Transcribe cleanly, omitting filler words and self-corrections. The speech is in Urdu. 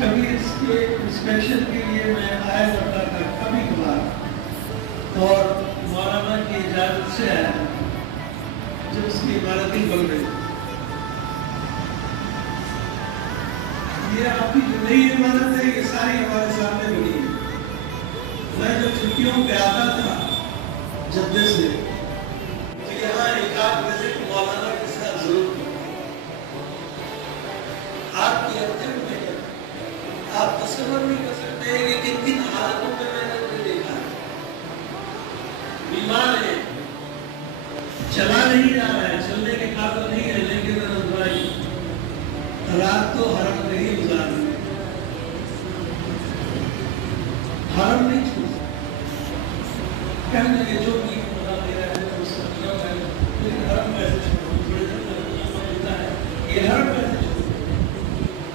کبھی اس کے انسپیکشن کے لیے میں آیا کرتا تھا کبھی کبھار، اور مولانا کی اجازت سے آیا جب اس کی عمارتیں بن رہی۔ یہ آپ کی جو نئی عمارت ہے یہ ساری ہمارے سامنے بنی ہے۔ میں جب چھٹیوں پہ آتا تھا جدے سے تو یہاں ایک آدھ وزٹ مولانا کے ساتھ ضرور کیا۔ آپ کی ارتھن میں آپ تصور نہیں کر سکتے کہ کن کن حالتوں میں میں نے انہیں دیکھا ہے۔ بیمار ہے، چلا نہیں جا رہا ہے، چلنے کے قابل نہیں ہے، لیکن رات کو حرم نہیں گزارنا، حرم نہیں چھوڑ، کہنے لگے جو